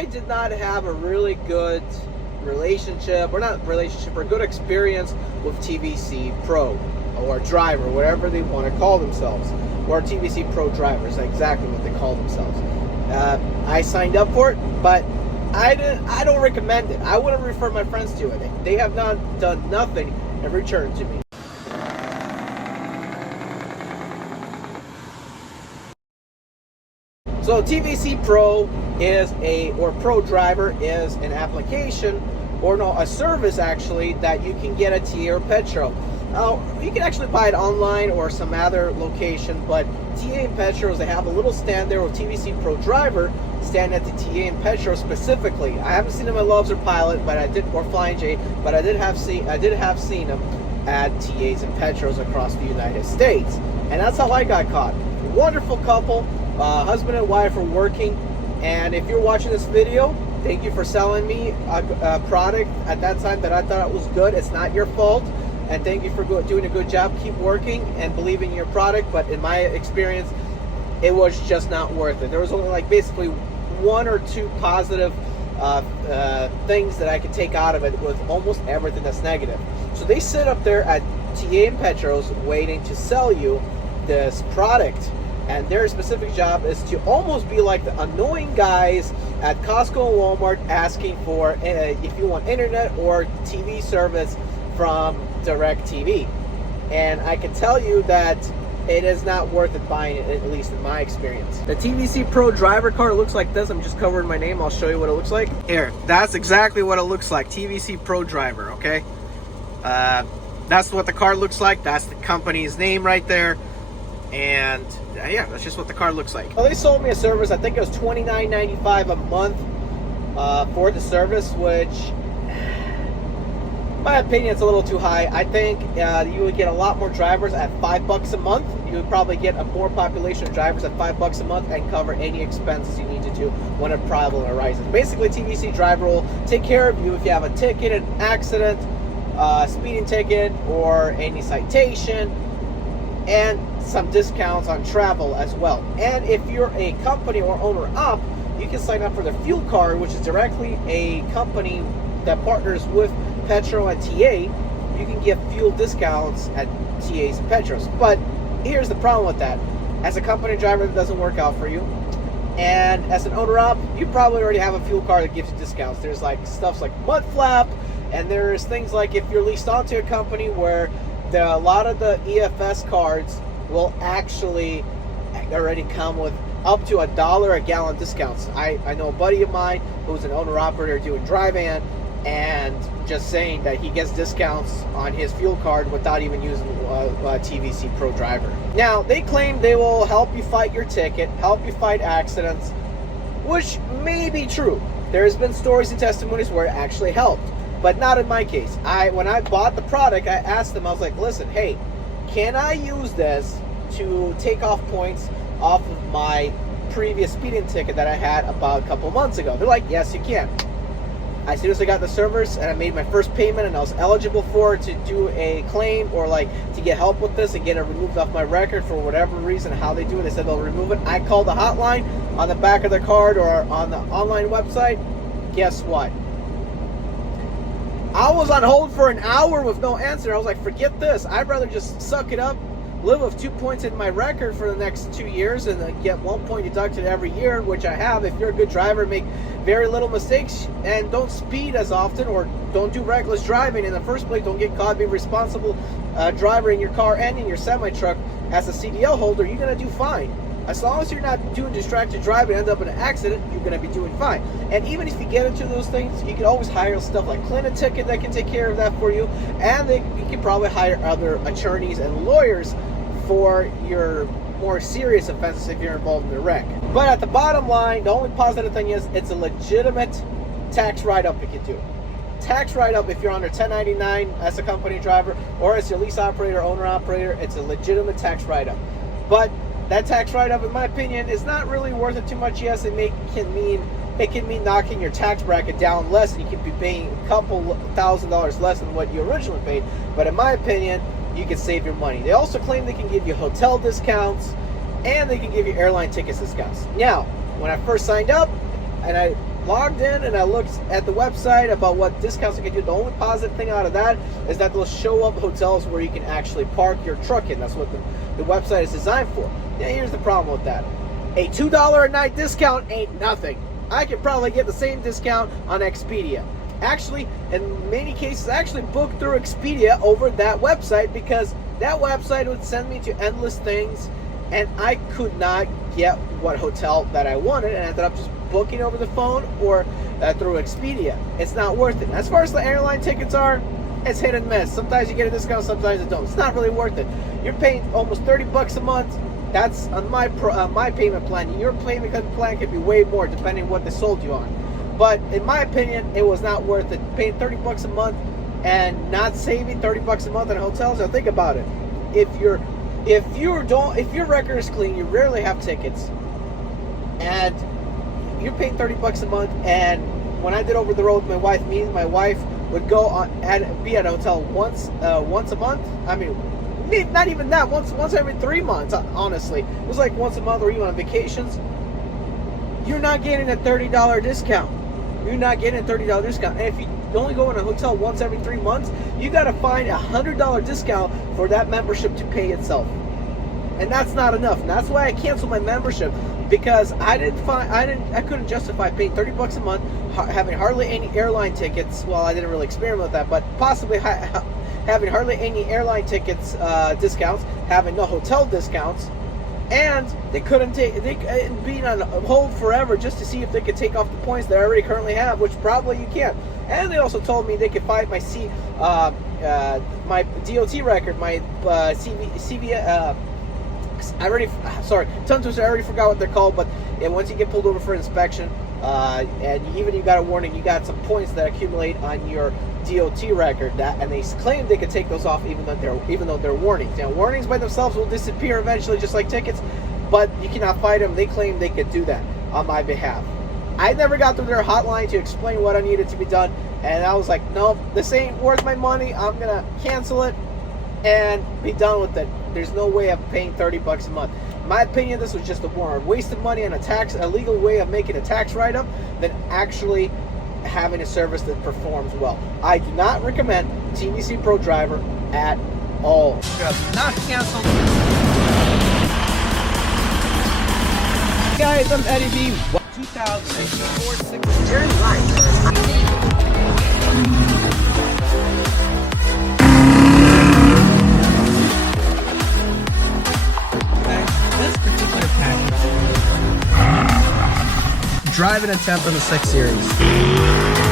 I did not have a really good relationship, or not relationship, or good experience with TVC Pro or Driver, whatever they want to call themselves, or TVC Pro Driver is exactly what they call themselves. I signed up for it, but I don't recommend it. I wouldn't refer my friends to it. They have not done nothing in return to me. So TVC Pro is Pro Driver is an application, or no, a service actually, that you can get at TA or Petro. You can actually buy it online or some other location, but TA and Petros, they have a little stand there with TVC Pro Driver stand at the TA and Petro specifically. I haven't seen them at Loves or Pilot, but or Flying J, but I did have seen them at TAs and Petros across the United States, and that's how I got caught. Wonderful couple, husband and wife are working, and if you're watching this video, thank you for selling me a product at that time that I thought it was good. It's not your fault. And thank you for doing a good job. Keep working and believing in your product. But in my experience, it was just not worth it. There was only like basically one or two positive things that I could take out of it, with almost everything that's negative. So they sit up there at TA and Petros waiting to sell you this product. And their specific job is to almost be like the annoying guys at Costco and Walmart asking for if you want internet or TV service from DirecTV. And I can tell you that it is not worth it buying it, at least in my experience. The TVC Pro Driver card looks like this. I'm just covering my name. I'll show you what it looks like. Here, that's exactly what it looks like. TVC Pro Driver, okay? That's what the card looks like. That's the company's name right there. And yeah, that's just what the card looks like. Well, they sold me a service. I think it was $29.95 a month for the service, which, in my opinion, it's a little too high. I think you would get a lot more drivers at $5 a month. You would probably get a more population of drivers at $5 a month and cover any expenses you need to do when a problem arises. Basically, TVC Driver will take care of you if you have a ticket, an accident, speeding ticket, or any citation, and some discounts on travel as well. And if you're a company or owner-op, you can sign up for the fuel card, which is directly a company that partners with Petro and TA. You can get fuel discounts at TAs and Petros. But here's the problem with that. As a company driver, that doesn't work out for you. And as an owner-op, you probably already have a fuel card that gives you discounts. There's like stuff like mud flap, and there's things like if you're leased onto a company where a lot of the EFS cards will actually already come with up to $1 a gallon discounts. I know a buddy of mine who's an owner-operator doing dry van, and just saying that he gets discounts on his fuel card without even using TVC Pro Driver. Now, they claim they will help you fight your ticket, help you fight accidents, which may be true. There's been stories and testimonies where it actually helped, but not in my case. When I bought the product, I asked them, I was like, listen, hey, can I use this to take off points off of my previous speeding ticket that I had about a couple months ago? They're like, yes, you can. As soon as I got the service and I made my first payment and I was eligible for it to do a claim or like to get help with this and get it removed off my record for whatever reason, how they do it, they said they'll remove it. I called the hotline on the back of the card or on the online website. Guess what? I was on hold for an hour with no answer. I was like, forget this. I'd rather just suck it up, live with 2 points in my record for the next 2 years, and then get 1 point deducted every year, which I have. If you're a good driver, make very little mistakes, and don't speed as often, or don't do reckless driving in the first place, don't get caught being responsible driver in your car and in your semi-truck as a CDL holder, you're going to do fine. As long as you're not doing distracted driving and end up in an accident, you're going to be doing fine. And even if you get into those things, you can always hire stuff like Clint Ticket that can take care of that for you. And you can probably hire other attorneys and lawyers for your more serious offenses if you're involved in a wreck. But at the bottom line, the only positive thing is it's a legitimate tax write-up you can do. Tax write-up if you're under 1099 as a company driver or as your lease operator, owner operator, it's a legitimate tax write-up. But that tax write-up, in my opinion, is not really worth it too much. Yes, it can mean knocking your tax bracket down less, and you can be paying a couple $1,000s less than what you originally paid. But in my opinion, you can save your money. They also claim they can give you hotel discounts and they can give you airline tickets discounts. Now, when I first signed up and I logged in and I looked at the website about what discounts I can do. The only positive thing out of that is that they'll show up hotels where you can actually park your truck in. That's what the website is designed for. Now, here's the problem with that. A $2 a night discount ain't nothing. I could probably get the same discount on Expedia. Actually, in many cases, I actually booked through Expedia over that website because that website would send me to endless things and I could not get what hotel that I wanted, and I ended up just booking over the phone or through Expedia. It's not worth it. As far as the airline tickets are, it's hit and miss. Sometimes you get a discount, sometimes you don't. It's not really worth it. You're paying almost $30 a month. That's on my payment plan. Your payment plan could be way more depending on what they sold you on. But in my opinion, it was not worth it. Paying $30 a month and not saving $30 a month in hotels. Now think about it. If your record is clean, you rarely have tickets, and you're paying $30 a month. And when I did over the road with my wife, me and my wife would go on and be at a hotel once a month. I mean, not even that. Once every 3 months. Honestly, it was like once a month, or even on vacations. You're not getting a $30 discount. You're not getting a $30 discount. And if you only go in a hotel once every 3 months, you got to find a $100 discount for that membership to pay itself. And that's not enough. And that's why I canceled my membership, because I couldn't justify paying $30 a month, having hardly any airline tickets. Well, I didn't really experiment with that, but possibly having hardly any airline tickets discounts, having no hotel discounts. And they couldn't being on hold forever just to see if they could take off the points that I already currently have, which probably you can't. And they also told me they could find my my DOT record, my tongue twister. I already forgot what they're called, but once you get pulled over for inspection, and even you got a warning, you got some points that accumulate on your DOT record, and they claim they could take those off even though they're warnings. Now, warnings by themselves will disappear eventually, just like tickets, but you cannot fight them. They claim they could do that on my behalf. I never got through their hotline to explain what I needed to be done, and I was like, nope, this ain't worth my money. I'm gonna cancel it and be done with it. There's no way of paying $30 a month. In my opinion, this was just a more waste of money on a legal way of making a tax write-up than actually having a service that performs well. I do not recommend TVC Pro Driver at all. Not canceled. Guys, I'm Eddie B. 2004 You're in line. This particular package, drive an attempt on the 6 Series.